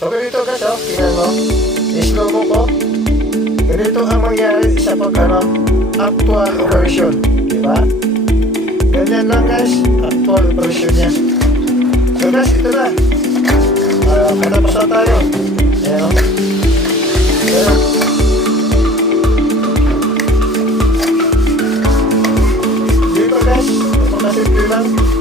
So ganito guys, oh, tingnan mo. I-slow mo ko. Ganito ang mangyari sa actual operation. Diba? Ganyan lang guys, actual operation niya. So guys, ito na. Katapos na tayo. Ayan o. Ayan. Dito guys, napakasimple lang.